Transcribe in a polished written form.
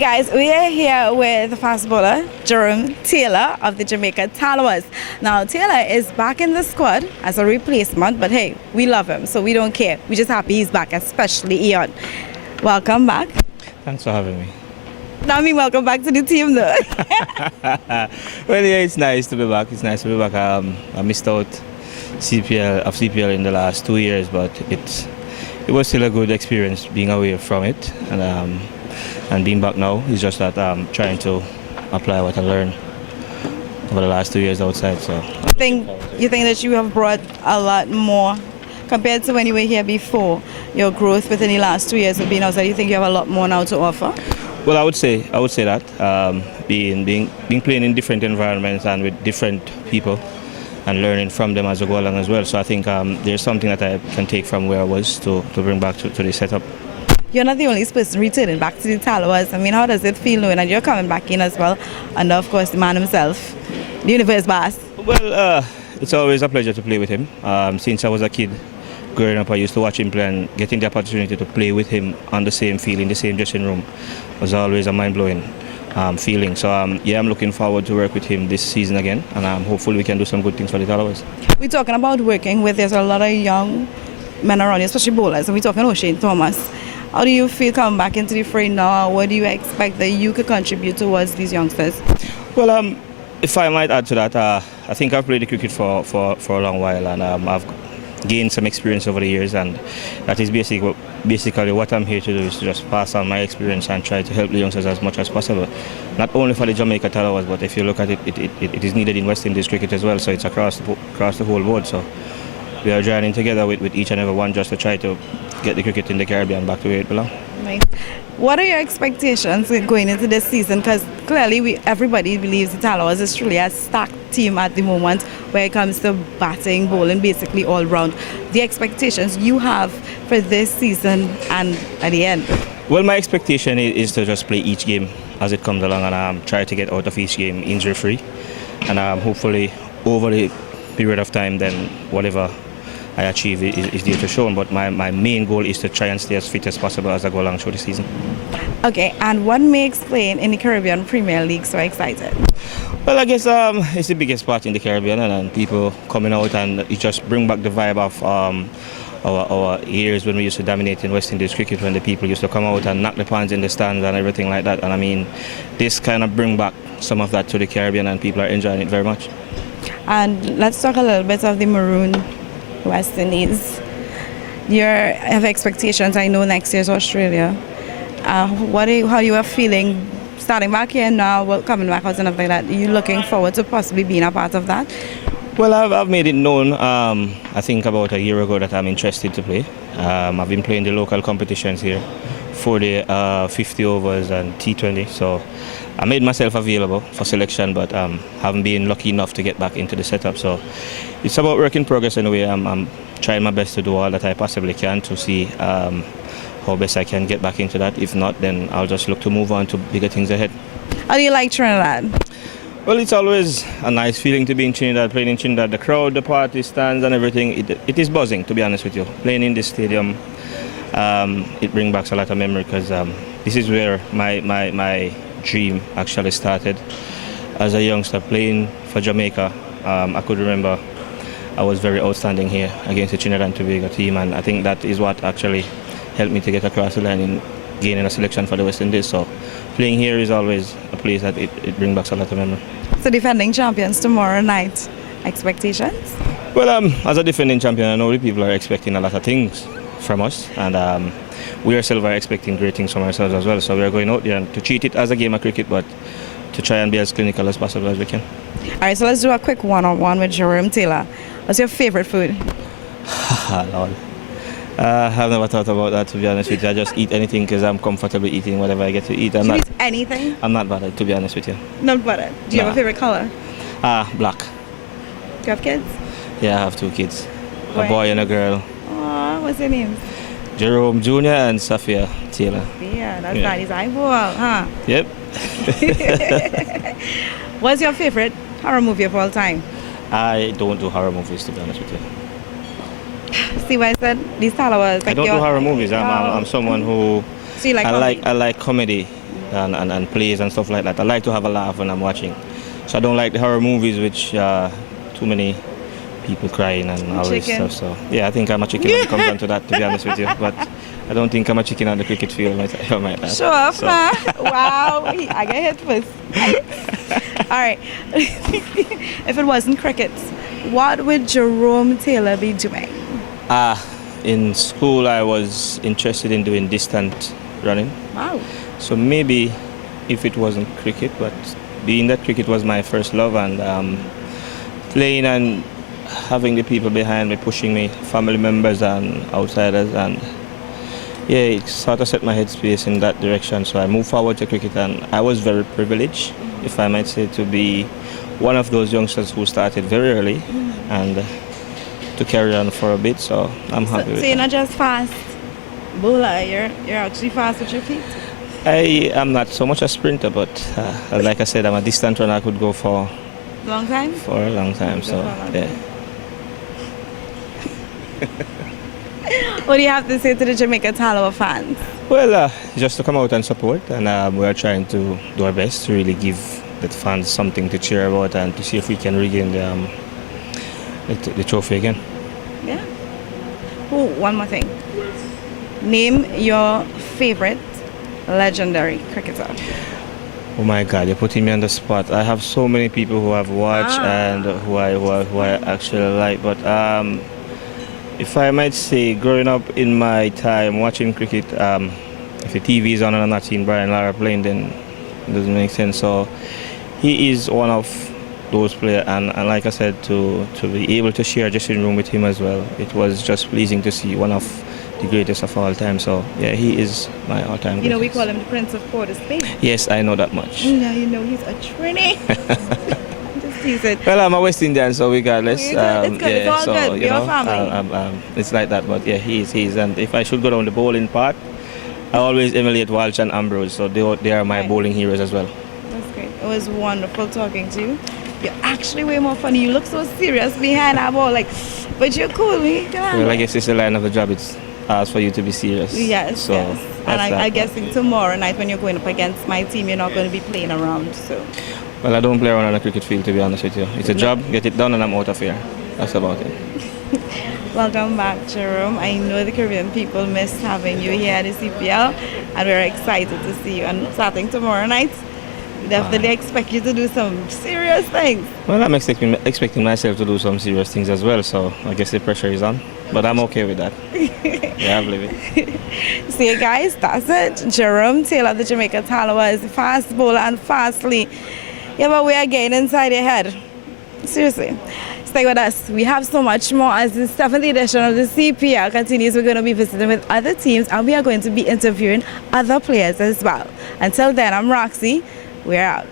Guys, we are here with the fast bowler, Jerome Taylor of the Jamaica Tallawahs. Now, Taylor is back in the squad as a replacement, but hey, we love him, so we don't care. We're just happy he's back, especially Ian. Welcome back. Thanks for having me. I mean, welcome back to the team, though. Well, yeah, it's nice to be back. It's nice to be back. I missed out CPL in the last 2 years, but it was still a good experience being away from it, and being back now is just that I'm trying to apply what I learned over the last 2 years outside. So you think that you have brought a lot more compared to when you were here before? Your growth within the last 2 years of being outside, you think you have a lot more now to offer? Well, I would say that being playing in different environments and with different people and learning from them as I go along as well. So I think there's something that I can take from where I was to bring back to the setup. You're not the only person returning back to the Tallawahs. I mean, how does it feel knowing that you're coming back in as well, and of course the man himself, the universe boss? Well, it's always a pleasure to play with him. Since I was a kid, growing up, I used to watch him play, and getting the opportunity to play with him on the same field, in the same dressing room, was always a mind-blowing feeling. So yeah, I'm looking forward to work with him this season again, and hopefully we can do some good things for the Tallawahs. We're talking about working with, there's a lot of young men around you, especially bowlers, and we're talking O'Shane Thomas. How do you feel coming back into the fray now? What do you expect that you could contribute towards these youngsters? Well, if I might add to that, I think I've played the cricket for a long while, and I've gained some experience over the years, and that is basically what I'm here to do, is to just pass on my experience and try to help the youngsters as much as possible. Not only for the Jamaica Tallawahs, but if you look at it, it is needed in West Indies cricket as well, so it's across the whole board. So we are joining together with each and every one just to try to get the cricket in the Caribbean back to where it belongs. Nice. What are your expectations going into this season? Because clearly everybody believes the Tallawahs is truly a stacked team at the moment when it comes to batting, bowling, basically all round. The expectations you have for this season and at the end? Well, my expectation is to just play each game as it comes along, and try to get out of each game injury-free. And hopefully over the period of time, then whatever I achieve is there to show, but my main goal is to try and stay as fit as possible as I go along through the season. Okay, and what makes playing in the Caribbean Premier League so exciting? Well, I guess it's the biggest part in the Caribbean, and people coming out, and it just bring back the vibe of our years when we used to dominate in West Indies cricket, when the people used to come out and knock the pans in the stands and everything like that. And I mean, this kind of bring back some of that to the Caribbean, and people are enjoying it very much. And let's talk a little bit of the Maroon West Indies. You have expectations, I know, next year's Australia. How you are feeling starting back here now, coming back out and stuff like that? Are you looking forward to possibly being a part of that? Well, I've made it known, I think about a year ago, that I'm interested to play. I've been playing the local competitions here for the 50 overs and T20, so I made myself available for selection, but haven't been lucky enough to get back into the setup. So it's about work in progress anyway. I'm trying my best to do all that I possibly can to see how best I can get back into that. If not, then I'll just look to move on to bigger things ahead. How do you like Trinidad? Well, it's always a nice feeling to be in Trinidad, playing in Trinidad. The crowd, the party stands and everything, it is buzzing, to be honest with you. Playing in this stadium, it brings back a lot of memory, because this is where my dream actually started. As a youngster playing for Jamaica, I could remember I was very outstanding here against the Trinidad and Tobago team, and I think that is what actually helped me to get across the line in gaining a selection for the West Indies. So playing here is always a place that it brings back a lot of memory. So defending champions tomorrow night, expectations? Well, as a defending champion, I know the people are expecting a lot of things from us, and we ourselves are expecting great things from ourselves as well. So we are going out there and to treat it as a game of cricket, but to try and be as clinical as possible as we can. All right, so let's do a quick one-on-one with Jerome Taylor. What's your favorite food? Lord. I've never thought about that, to be honest with you. I just eat anything because I'm comfortable eating whatever I get to eat. Do you eat anything? I'm not bothered, to be honest with you. Not bothered? Do you have a favorite color? Black. Do you have kids? Yeah, I have 2 kids. A boy and a girl. Aww, what's their names? Jerome Jr. and Sophia Taylor. Yeah, that's daddy's eyeball, huh? Yep. What's your favorite horror movie of all time? I don't do horror movies, to be honest with you. See what I said? These Tallawahs. I don't do horror movies. I'm someone who So you like I like comedy and plays and stuff like that. I like to have a laugh when I'm watching. So I don't like the horror movies which too many people crying and all this stuff. So yeah, I think I'm a chicken when it comes down to that, to be honest with you. But I don't think I'm a chicken on the cricket field. Show off, man. Wow, I get hit first. All right. If it wasn't cricket, what would Jerome Taylor be doing? In school, I was interested in doing distant running. Wow. So maybe if it wasn't cricket, but being that cricket was my first love, and playing and having the people behind me pushing me, family members and outsiders, and yeah, it sort of set my headspace in that direction. So I moved forward to cricket, and I was very privileged, if I might say, to be one of those youngsters who started very early and to carry on for a bit. So I'm happy with So that. you're not just fast bowler, you're actually fast with your feet? I am not so much a sprinter, but like I said, I'm a distant runner. I could go for Long time? for a long time. So yeah. What do you have to say to the Jamaica Tallawahs fans? Well, just to come out and support, and we are trying to do our best to really give the fans something to cheer about and to see if we can regain the trophy again. Yeah. Oh, one more thing. Name your favorite legendary cricketer. Oh my God, you're putting me on the spot. I have so many people who I've watched and who I actually like, but if I might say, growing up in my time watching cricket, if the TV is on and I'm not seeing Brian Lara playing, then it doesn't make sense. So he is one of those players, and like I said, to be able to share a dressing room with him as well, it was just pleasing to see one of the greatest of all time. So yeah, he is my all-time greatest. You know, we call him the Prince of Port of Spain. Yes, I know that much. Yeah, you know, he's a Trini. Just tease it. Well, I'm a West Indian, so regardless, It's good. It's all so, good. you We're know, family. it's like that. But yeah, he's, and if I should go down the bowling part, I always emulate Walsh and Ambrose, so they are my bowling heroes as well. That's great. It was wonderful talking to you. You're actually way more funny. You look so serious behind that ball, like, but you're cool, me. Well, I guess it's the line of the job. It's asked for you to be serious. Yes, so yes. And I guess tomorrow night when you're going up against my team, you're not going to be playing around. So. Well, I don't play around on a cricket field, to be honest with you. It's a job, get it done, and I'm out of here. That's about it. Welcome back, Jerome. I know the Caribbean people missed having you here at the CPL, and we're excited to see you. And starting tomorrow night, we definitely expect you to do some serious things. Well, I'm expecting myself to do some serious things as well, so I guess the pressure is on. But I'm okay with that. Yeah, I believe it. See you guys, that's it. Jerome Taylor, the Jamaica Tallawahs, fast bowler and fastly. Yeah, but we are getting inside your head. Seriously. Stay with us. We have so much more as the 7th edition of the CPL continues. We're going to be visiting with other teams, and we are going to be interviewing other players as well. Until then, I'm Roxy. We're out.